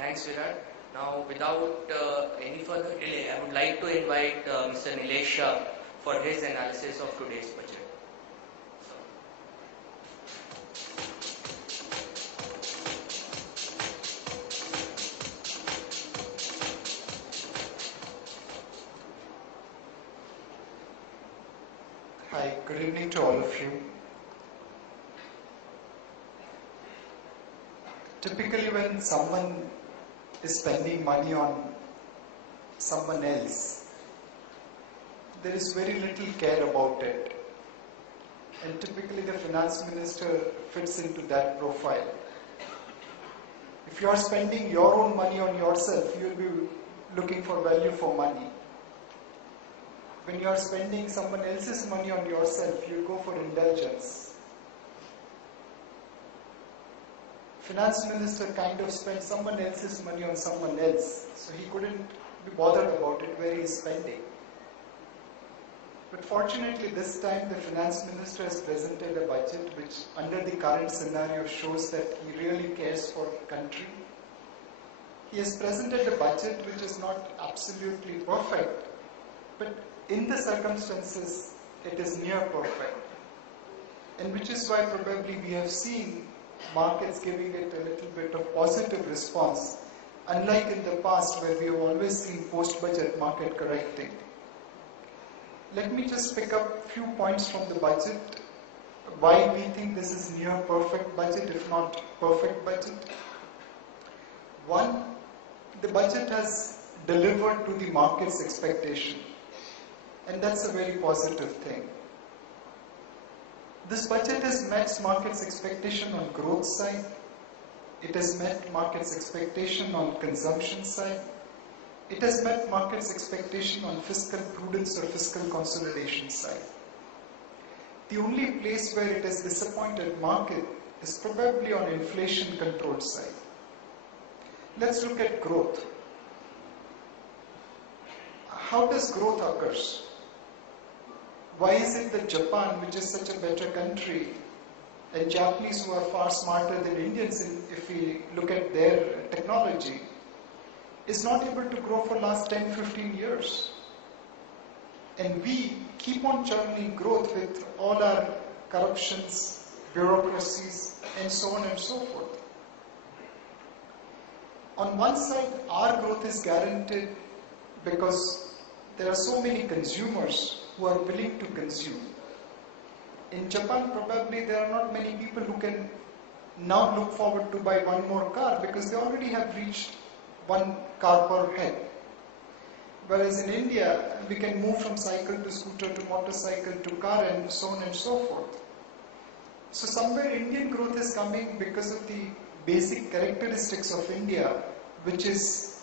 Thanks, Virat. Now, without any further delay, I would like to invite Mr. Nilesh Shah for his analysis of today's budget. Hi, good evening to all of you. Typically, when someone is spending money on someone else, there is very little care about it. And typically, the finance minister fits into that profile. If you are spending your own money on yourself, you will be looking for value for money. When you are spending someone else's money on yourself, you go for indulgence. Finance minister kind of spent someone else's money on someone else, so he couldn't be bothered about it where he is spending. But fortunately, this time the finance minister has presented a budget which, under the current scenario, shows that he really cares for the country. He has presented a budget which is not absolutely perfect, but in the circumstances, it is near perfect. And which is why probably we have seen markets giving it a little bit of positive response, unlike in the past where we have always seen post-budget market correcting. Let me just pick up a few points from the budget, why we think this is near perfect budget, if not perfect budget. One, the budget has delivered to the market's expectation, and that's a very positive thing. This budget has met market's expectation on growth side, it has met market's expectation on consumption side, it has met market's expectation on fiscal prudence or fiscal consolidation side. The only place where it has disappointed market is probably on inflation control side. Let's look at growth. How does growth occur? Why is it that Japan, which is such a better country, and Japanese who are far smarter than Indians if we look at their technology, is not able to grow for last 10-15 years? And we keep on churning growth with all our corruptions, bureaucracies, and so on and so forth. On one side, our growth is guaranteed because there are so many consumers who are willing to consume. In Japan, probably there are not many people who can now look forward to buy one more car because they already have reached one car per head. Whereas in India, we can move from cycle to scooter to motorcycle to car and so on and so forth. So somewhere Indian growth is coming because of the basic characteristics of India, which is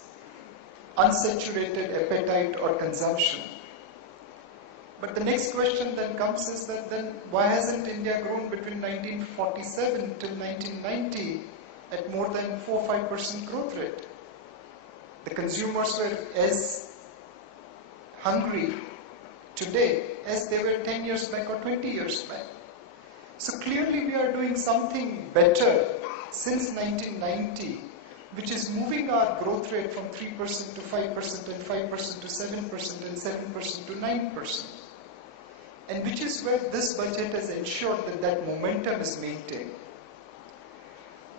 unsaturated appetite or consumption. But the next question then comes is that then why hasn't India grown between 1947 till 1990 at more than 4-5% growth rate? The consumers were as hungry today as they were 10 years back or 20 years back. So clearly we are doing something better since 1990, which is moving our growth rate from 3% to 5% and 5% to 7% and 7% to 9%. And which is where this budget has ensured that that momentum is maintained.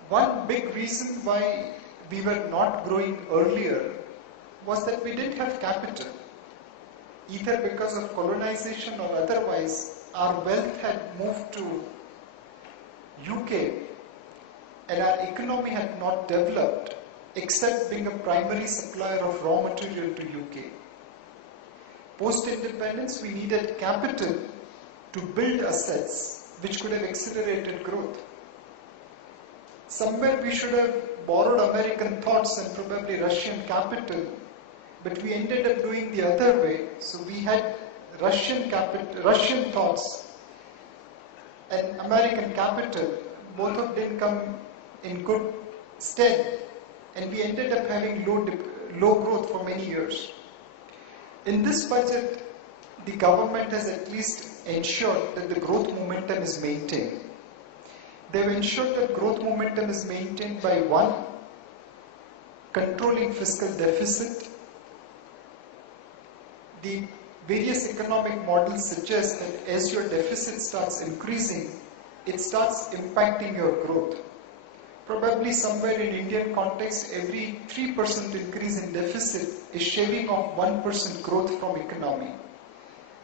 One big reason why we were not growing earlier was that we didn't have capital. Either because of colonization or otherwise, our wealth had moved to UK and our economy had not developed except being a primary supplier of raw material to UK. Post-independence, we needed capital to build assets which could have accelerated growth. Somewhere we should have borrowed American thoughts and probably Russian capital, but we ended up doing the other way. So we had Russian thoughts and American capital, both of them come in good stead, and we ended up having low growth for many years. In this budget, the government has at least ensured that the growth momentum is maintained. They have ensured that growth momentum is maintained by one, controlling fiscal deficit. The various economic models suggest that as your deficit starts increasing, it starts impacting your growth. Probably somewhere in Indian context, every 3% increase in deficit is shaving off 1% growth from economy.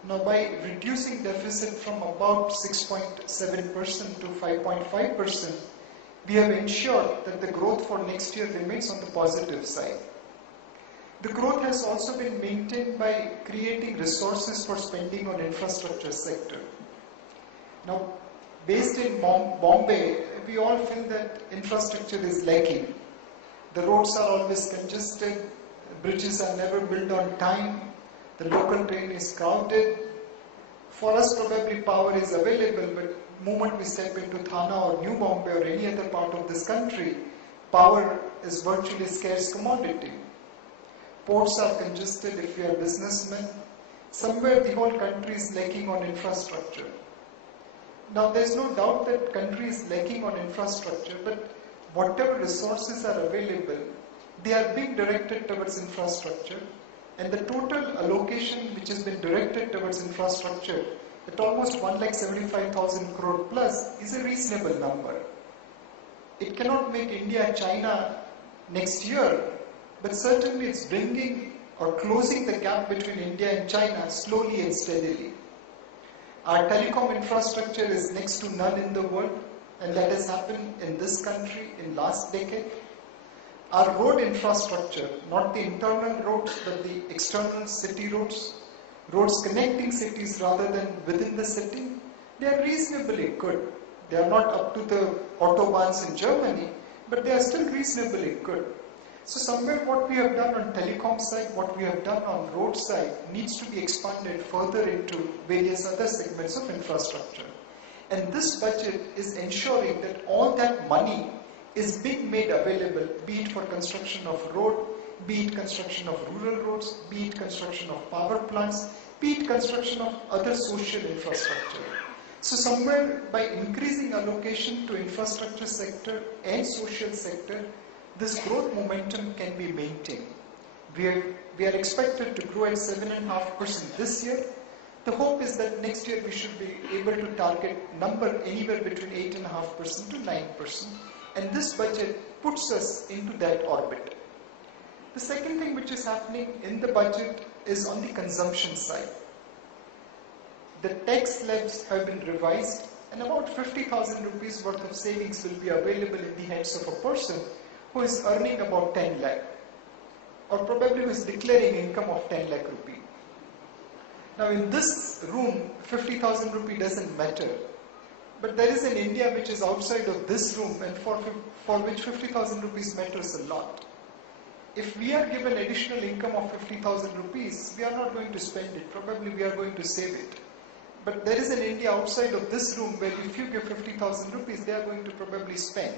Now by reducing deficit from about 6.7% to 5.5%, we have ensured that the growth for next year remains on the positive side. The growth has also been maintained by creating resources for spending on infrastructure sector. Now, based in Bombay, we all feel that infrastructure is lacking. The roads are always congested, bridges are never built on time, the local train is crowded. For us, probably power is available, but the moment we step into Thane or New Bombay or any other part of this country, power is virtually a scarce commodity. Ports are congested if you are businessmen. Somewhere the whole country is lacking on infrastructure. Now there is no doubt that country is lacking on infrastructure, but whatever resources are available, they are being directed towards infrastructure, and the total allocation which has been directed towards infrastructure at almost 1,75,000 crore plus is a reasonable number. It cannot make India China next year, but certainly it's bringing or closing the gap between India and China slowly and steadily. Our telecom infrastructure is next to none in the world, and that has happened in this country in last decade. Our road infrastructure, not the internal roads, but the external city roads, roads connecting cities rather than within the city, they are reasonably good. They are not up to the autobahns in Germany, but they are still reasonably good. So somewhere what we have done on telecom side, what we have done on road side needs to be expanded further into various other segments of infrastructure. And this budget is ensuring that all that money is being made available, be it for construction of road, be it construction of rural roads, be it construction of power plants, be it construction of other social infrastructure. So somewhere by increasing allocation to infrastructure sector and social sector, this growth momentum can be maintained. We are expected to grow at 7.5% this year. The hope is that next year we should be able to target number anywhere between 8.5% to 9%. And this budget puts us into that orbit. The second thing which is happening in the budget is on the consumption side. The tax slabs have been revised, and about 50,000 rupees worth of savings will be available in the hands of a person who is earning about 10 lakh, or probably who is declaring income of 10 lakh rupee. Now in this room, 50,000 rupee doesn't matter, but there is an India which is outside of this room and for which 50,000 rupees matters a lot. If we are given additional income of 50,000 rupees, we are not going to spend it, probably we are going to save it. But there is an India outside of this room where if you give 50,000 rupees, they are going to probably spend.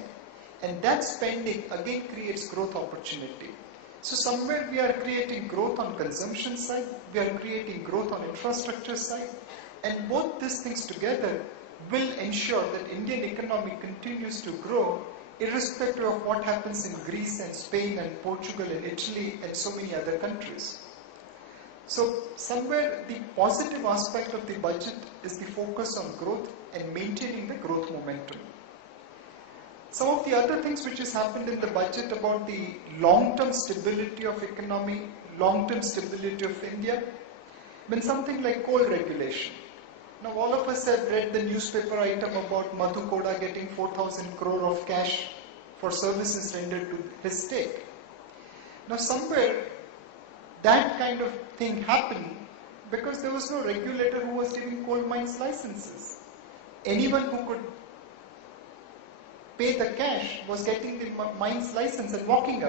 And that spending again creates growth opportunity. So somewhere we are creating growth on consumption side, we are creating growth on infrastructure side, and both these things together will ensure that Indian economy continues to grow irrespective of what happens in Greece and Spain and Portugal and Italy and so many other countries. So somewhere the positive aspect of the budget is the focus on growth and maintaining the growth momentum. Some of the other things which has happened in the budget about the long-term stability of economy, long-term stability of India, been something like coal regulation. Now all of us have read the newspaper item about Madhu Koda getting 4,000 crore of cash for services rendered to his stake. Now somewhere that kind of thing happened because there was no regulator who was giving coal mines licenses. Anyone who could pay the cash was getting the mine's license and walking away.